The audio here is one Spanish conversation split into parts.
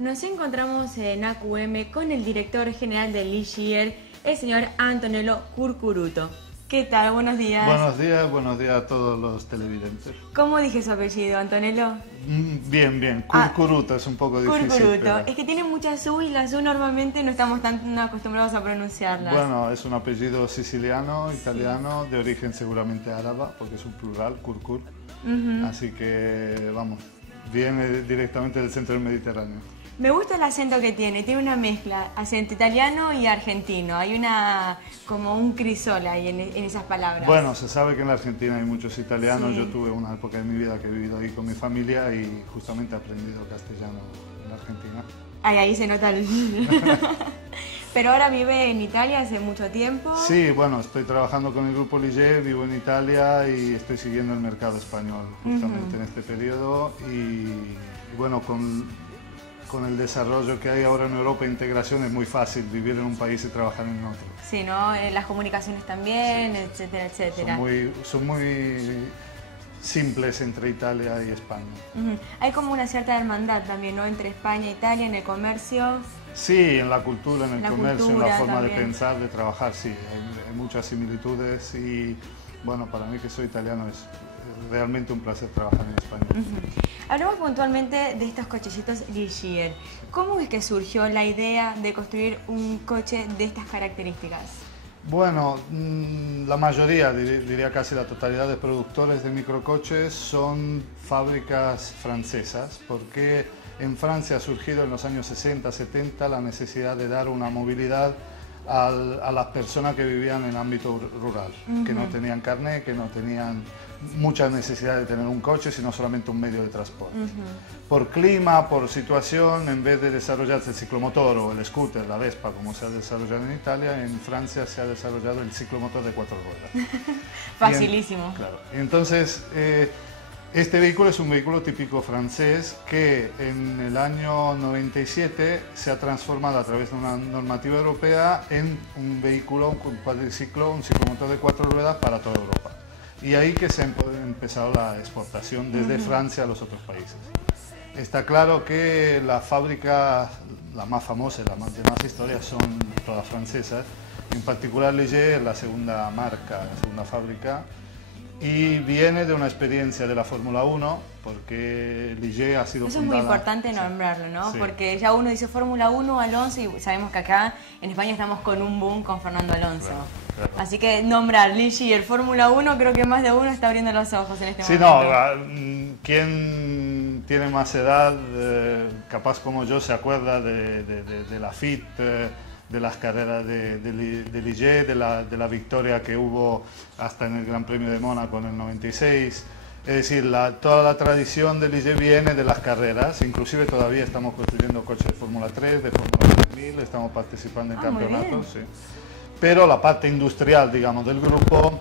Nos encontramos en AQM con el director general de Ligier, el señor Antonello Curcuruto. ¿Qué tal? Buenos días. Buenos días a todos los televidentes. ¿Cómo dije su apellido, Antonello? Bien. Curcuruto es un poco difícil. Curcuruto. Pero... Es que tiene muchas U y las U normalmente no estamos tan acostumbrados a pronunciarlas. Bueno, es un apellido siciliano, italiano, de origen seguramente árabe, porque es un plural, curcur. Así que, vamos, viene directamente del centro del Mediterráneo. Me gusta el acento que tiene una mezcla, acento italiano y argentino. Hay como un crisol ahí en esas palabras. Bueno, se sabe que en la Argentina hay muchos italianos. Sí. Yo tuve una época de mi vida que he vivido ahí con mi familia y justamente he aprendido castellano en Argentina. Ahí se nota el... Pero ahora vive en Italia hace mucho tiempo. Sí, bueno, estoy trabajando con el grupo Ligier, vivo en Italia y estoy siguiendo el mercado español justamente en este periodo. Y bueno, con el desarrollo que hay ahora en Europa, integración, es muy fácil vivir en un país y trabajar en otro. Sí, ¿no? Las comunicaciones también, sí. Etcétera, etcétera. Son muy simples entre Italia y España. Hay como una cierta hermandad también, ¿no? Entre España e Italia, en el comercio. Sí, en la cultura, en el comercio, en la forma también de pensar, de trabajar, sí. Hay muchas similitudes y, bueno, para mí que soy italiano es realmente un placer trabajar en España. Hablamos puntualmente de estos cochecitos Ligier. ¿Cómo es que surgió la idea de construir un coche de estas características? Bueno, la mayoría, diría casi la totalidad de productores de microcoches son fábricas francesas, porque en Francia ha surgido en los años 60, 70 la necesidad de dar una movilidad a las personas que vivían en el ámbito rural, que no tenían carnet, que no tenían mucha necesidad de tener un coche, sino solamente un medio de transporte. Por clima, por situación, en vez de desarrollarse el ciclomotor o el scooter, la Vespa, como se ha desarrollado en Italia, en Francia se ha desarrollado el ciclomotor de 4 ruedas. Facilísimo. Claro. Entonces, este vehículo es un vehículo típico francés que en el año 97 se ha transformado a través de una normativa europea en un vehículo, un cuadriciclo, un ciclomotor de 4 ruedas para toda Europa. Y ahí que se ha empezado la exportación desde Francia a los otros países. Está claro que la fábrica, la más famosa, las más historias son todas francesas. En particular Ligier, la segunda marca, la segunda fábrica. Y viene de una experiencia de la Fórmula 1, porque Ligier ha sido fundada... Eso es muy importante nombrarlo, ¿no? Sí. Porque ya uno dice Fórmula 1, Alonso, y sabemos que acá en España estamos con un boom con Fernando Alonso. Claro. Así que nombrar Ligier, Fórmula 1, creo que más de uno está abriendo los ojos en este momento. Sí, no, quien tiene más edad, capaz como yo, se acuerda de la FIT, de las carreras de Ligier, de la victoria que hubo hasta en el Gran Premio de Mónaco en el 96. Es decir, toda la tradición de Ligier viene de las carreras, inclusive todavía estamos construyendo coches de Fórmula 3, de Fórmula 3000, estamos participando en campeonatos. Sí. Pero la parte industrial, digamos, del grupo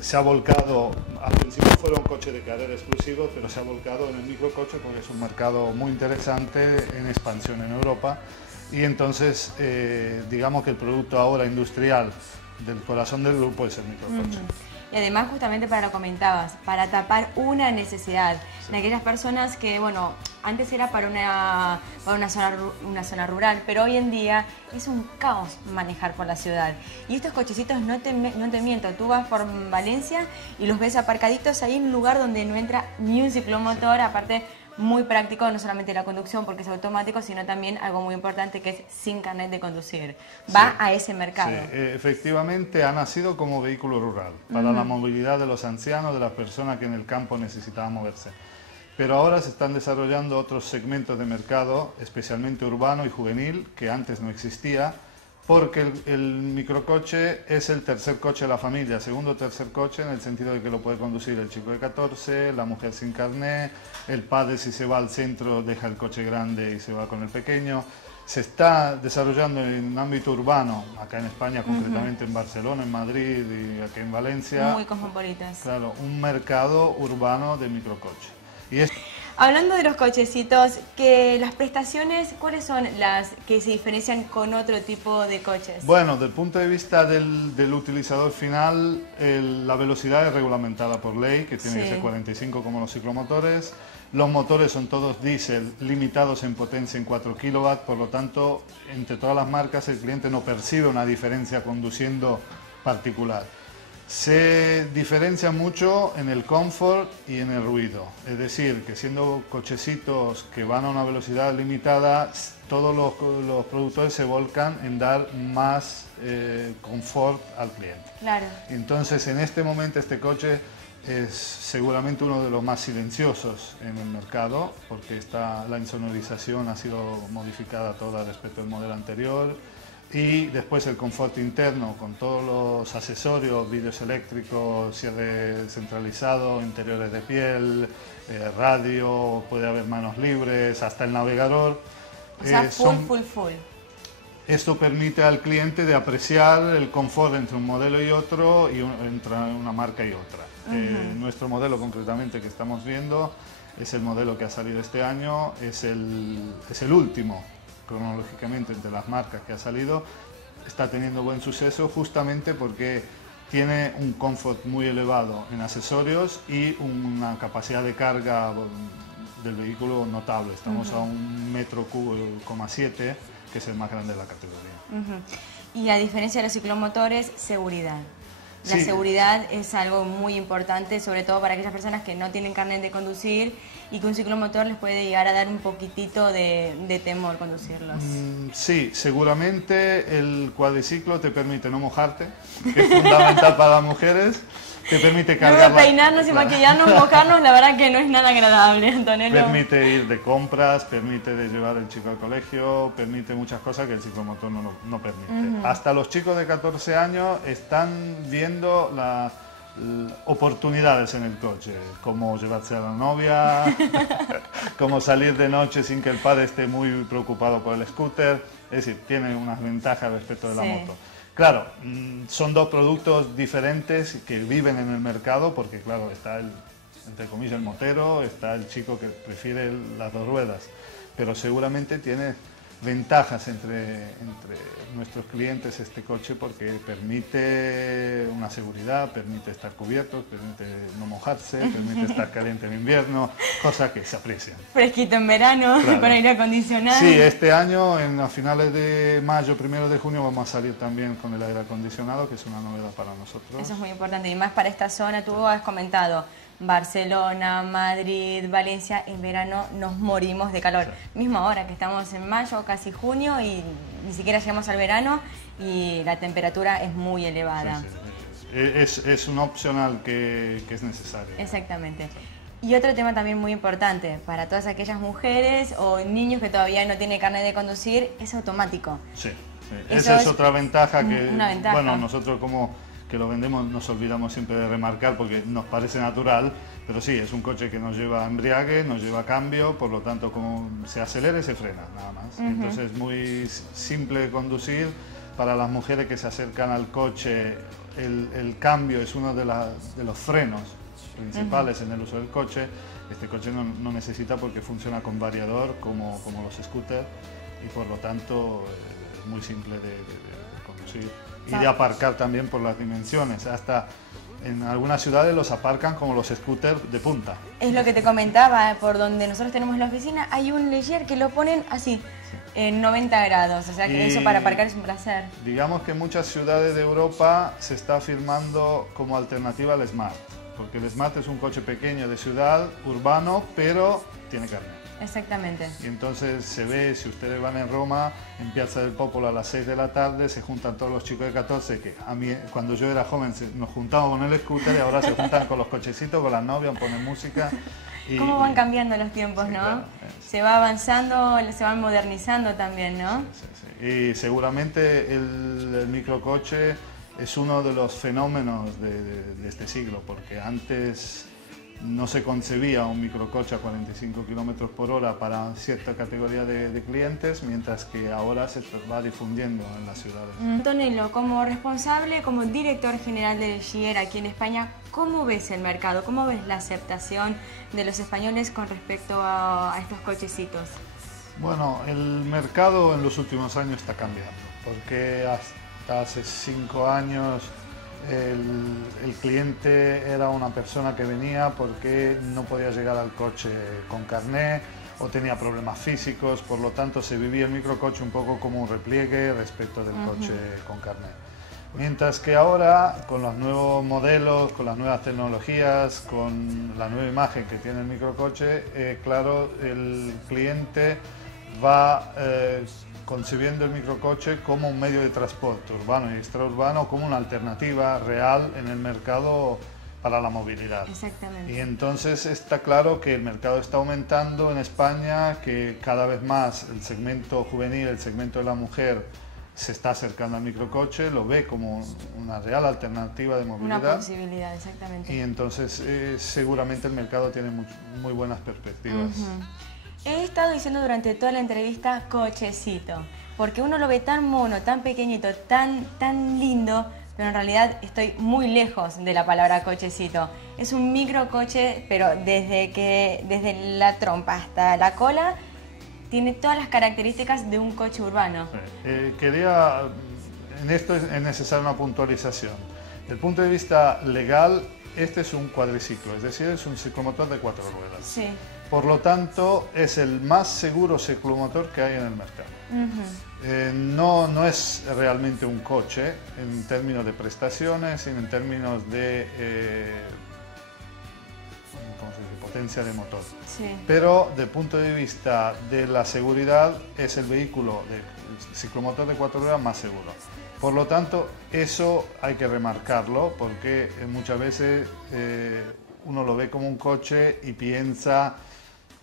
se ha volcado, al principio fueron coches de carrera exclusivos, pero se ha volcado en el microcoche porque es un mercado muy interesante en expansión en Europa. Y entonces, digamos que el producto ahora industrial del corazón del grupo es el microcoche. Y además, justamente para lo comentabas, para tapar una necesidad de aquellas personas que, bueno, antes era para una zona rural, pero hoy en día es un caos manejar por la ciudad. Y estos cochecitos, no te miento, tú vas por Valencia y los ves aparcaditos ahí en un lugar donde no entra ni un ciclomotor, aparte muy práctico, no solamente la conducción porque es automático, sino también algo muy importante que es sin carnet de conducir. Va a ese mercado. Sí, efectivamente ha nacido como vehículo rural, para la movilidad de los ancianos, de las personas que en el campo necesitaban moverse. Pero ahora se están desarrollando otros segmentos de mercado, especialmente urbano y juvenil, que antes no existía, porque el microcoche es el tercer coche de la familia, segundo o tercer coche, en el sentido de que lo puede conducir el chico de 14, la mujer sin carnet, el padre si se va al centro deja el coche grande y se va con el pequeño. Se está desarrollando en ámbito urbano, acá en España, concretamente en Barcelona, en Madrid y aquí en Valencia. Muy cosmopolitas. Claro, un mercado urbano de microcoche. Hablando de los cochecitos, que las prestaciones, ¿cuáles son las que se diferencian con otro tipo de coches? Bueno, desde el punto de vista del utilizador final, la velocidad es regulamentada por ley, que tiene que ser 45 como los ciclomotores. Los motores son todos diésel, limitados en potencia en 4 kW, por lo tanto, entre todas las marcas el cliente no percibe una diferencia conduciendo particular. Se diferencia mucho en el confort y en el ruido, es decir, que siendo cochecitos que van a una velocidad limitada, todos los productores se volcan en dar más confort al cliente. Claro. Entonces, en este momento este coche es seguramente uno de los más silenciosos en el mercado, porque la insonorización ha sido modificada toda respecto al modelo anterior. Y después el confort interno con todos los accesorios, vidrios eléctricos, cierre centralizado, interiores de piel, radio, puede haber manos libres, hasta el navegador. O sea, full. Esto permite al cliente de apreciar el confort entre un modelo y otro y entre una marca y otra. Nuestro modelo concretamente que estamos viendo es el modelo que ha salido este año, es el último cronológicamente entre las marcas que ha salido. Está teniendo buen suceso justamente porque tiene un confort muy elevado en accesorios y una capacidad de carga del vehículo notable. Estamos a 1,7 m, que es el más grande de la categoría. Y a diferencia de los ciclomotores, seguridad. La Sí. seguridad es algo muy importante, sobre todo para aquellas personas que no tienen carnet de conducir y que un ciclomotor les puede llegar a dar un poquitito de temor conducirlos. Sí, seguramente el cuadriciclo te permite no mojarte, que es fundamental para las mujeres. Te permite cargar. Luego peinarnos y maquillarnos, mojarnos, la verdad que no es nada agradable, Antonello. Permite ir de compras, permite de llevar al chico al colegio, permite muchas cosas que el ciclomotor no permite. Hasta los chicos de 14 años están viendo las oportunidades en el coche, como llevarse a la novia, como salir de noche sin que el padre esté muy preocupado por el scooter. Es decir, tiene unas ventajas respecto de la moto. Claro, son dos productos diferentes que viven en el mercado porque, claro, está entre comillas, el motero, está el chico que prefiere las dos ruedas, pero seguramente tiene ventajas entre nuestros clientes este coche porque permite una seguridad, permite estar cubiertos, permite no mojarse, permite estar caliente en invierno, cosas que se aprecian. Fresquito en verano, Claro. con aire acondicionado. Sí, este año, a finales de mayo, 1 de junio, vamos a salir también con el aire acondicionado, que es una novedad para nosotros. Eso es muy importante, y más para esta zona. Tú has comentado Barcelona, Madrid, Valencia, en verano nos morimos de calor. Mismo ahora que estamos en mayo, casi junio, y ni siquiera llegamos al verano y la temperatura es muy elevada. Es un opcional que es necesario. Exactamente. Y otro tema también muy importante para todas aquellas mujeres o niños que todavía no tienen carnet de conducir, es automático. Sí, Eso esa es otra ventaja que, una ventaja. bueno, nosotros como que lo vendemos nos olvidamos siempre de remarcar porque nos parece natural, pero sí, es un coche que nos lleva embriague, nos lleva cambio, por lo tanto como se acelera y se frena, nada más. Entonces es muy simple de conducir. Para las mujeres que se acercan al coche, el cambio es uno de los frenos principales en el uso del coche. Este coche no necesita porque funciona con variador como los scooters y por lo tanto es muy simple de conducir y de aparcar también por las dimensiones. Hasta en algunas ciudades los aparcan como los scooters de punta. Es lo que te comentaba, por donde nosotros tenemos la oficina hay un Leger que lo ponen así, en 90 grados, o sea que eso para aparcar es un placer. Digamos que en muchas ciudades de Europa se está afirmando como alternativa al Smart, porque el Smart es un coche pequeño de ciudad, urbano, pero tiene carne. Exactamente. Y entonces se ve, si ustedes van en Roma, en Piazza del Popolo a las 6 de la tarde, se juntan todos los chicos de 14, que a mí, cuando yo era joven, nos juntábamos con el scooter y ahora se juntan con los cochecitos, con las novias, ponen música. ¿Cómo van cambiando los tiempos, sí, no? Claro, se va avanzando, se van modernizando también, ¿no? Sí. Y seguramente el microcoche es uno de los fenómenos de este siglo, porque antes no se concebía un microcoche a 45 kilómetros por hora para cierta categoría de clientes, mientras que ahora se va difundiendo en las ciudades. Antonello, como responsable, como director general de Leger aquí en España, ¿cómo ves el mercado? ¿Cómo ves la aceptación de los españoles con respecto a estos cochecitos? Bueno, el mercado en los últimos años está cambiando, porque hasta hace 5 años el cliente era una persona que venía porque no podía llegar al coche con carné o tenía problemas físicos, por lo tanto se vivía el microcoche un poco como un repliegue respecto del coche con carné. Mientras que ahora, con los nuevos modelos, con las nuevas tecnologías, con la nueva imagen que tiene el microcoche, claro, el cliente va concibiendo el microcoche como un medio de transporte urbano y extraurbano, como una alternativa real en el mercado para la movilidad. Exactamente. Y entonces está claro que el mercado está aumentando en España, que cada vez más el segmento juvenil, el segmento de la mujer, se está acercando al microcoche, lo ve como una real alternativa de movilidad. Una posibilidad, exactamente. Y entonces seguramente el mercado tiene muy buenas perspectivas. He estado diciendo durante toda la entrevista cochecito, porque uno lo ve tan mono, tan pequeñito, tan lindo, pero en realidad estoy muy lejos de la palabra cochecito. Es un microcoche, pero desde la trompa hasta la cola, tiene todas las características de un coche urbano. En esto es necesaria una puntualización. Desde el punto de vista legal, este es un cuadriciclo, es decir, es un ciclomotor de 4 ruedas. Sí. Por lo tanto, es el más seguro ciclomotor que hay en el mercado. No es realmente un coche en términos de prestaciones, sino en términos de potencia de motor. Sí. Pero desde el punto de vista de la seguridad, es el vehículo de ciclomotor de 4 ruedas más seguro. Por lo tanto, eso hay que remarcarlo, porque muchas veces uno lo ve como un coche y piensa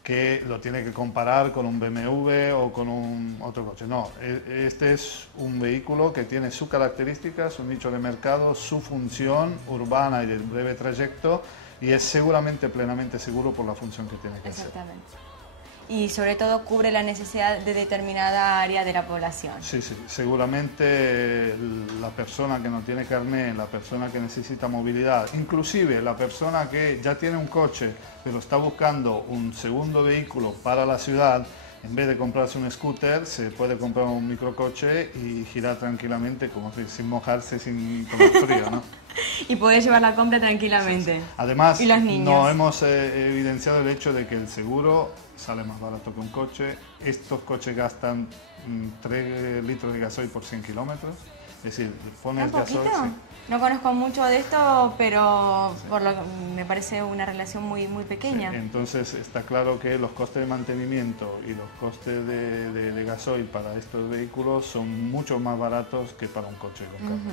que lo tiene que comparar con un BMW o con otro coche. No, este es un vehículo que tiene sus características, su nicho de mercado, su función urbana y de breve trayecto, y es seguramente plenamente seguro por la función que tiene que hacer. Exactamente. Y sobre todo cubre la necesidad de determinada área de la población. Sí, seguramente la persona que no tiene carné, la persona que necesita movilidad, inclusive la persona que ya tiene un coche pero está buscando un segundo vehículo para la ciudad, en vez de comprarse un scooter, se puede comprar un microcoche y girar tranquilamente, como sin mojarse, sin tomar frío, ¿no? Y poder llevar la compra tranquilamente. Sí. Además, y los niños. No hemos evidenciado el hecho de que el seguro sale más barato que un coche. Estos coches gastan 3 litros de gasoil por 100 kilómetros. Es decir, pones gasoil... Sí. No conozco mucho de esto, pero me parece una relación muy pequeña. Sí, entonces está claro que los costes de mantenimiento y los costes de gasoil para estos vehículos son mucho más baratos que para un coche con carga.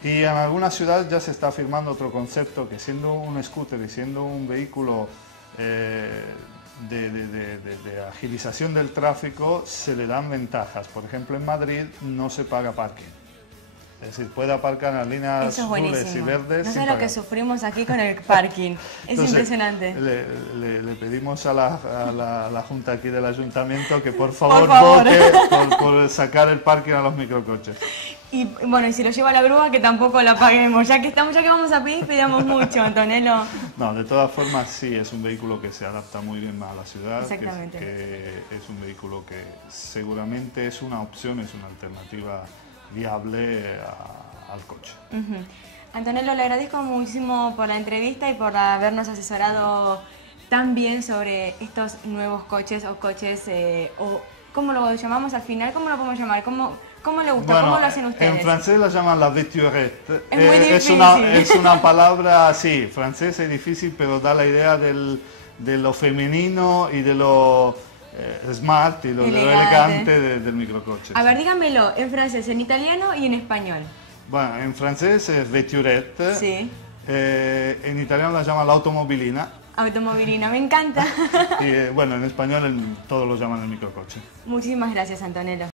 Y en algunas ciudades ya se está afirmando otro concepto, que siendo un scooter y siendo un vehículo de agilización del tráfico, se le dan ventajas. Por ejemplo, en Madrid no se paga parking. Es decir, puede aparcar en las líneas azules y verdes. No sé lo que sufrimos aquí con el parking. Es Entonces, impresionante. Le pedimos a la Junta aquí del Ayuntamiento que por favor vote por sacar el parking a los microcoches. Y bueno, y si lo lleva la grúa, que tampoco la paguemos. Ya que vamos a pedir, pedimos mucho, Antonello. No, de todas formas sí, es un vehículo que se adapta muy bien a la ciudad. Exactamente. Que es un vehículo que seguramente es una opción, es una alternativa viable al coche. Antonello, le agradezco muchísimo por la entrevista y por habernos asesorado tan bien sobre estos nuevos coches o coches, o ¿cómo lo llamamos al final? ¿Cómo lo podemos llamar? ¿Cómo le gusta? Bueno, ¿cómo lo hacen ustedes? En francés la llaman la voiturette. Es muy difícil. Es una palabra, sí, francesa y difícil, pero da la idea de lo femenino y de lo smart y lo elegante del microcoche. A ver, dígamelo en francés, en italiano y en español. Bueno, en francés es voiturette. Sí. En italiano la llaman la automobilina. Automovilina, me encanta. Y bueno, en español todos lo llaman el microcoche. Muchísimas gracias, Antonello.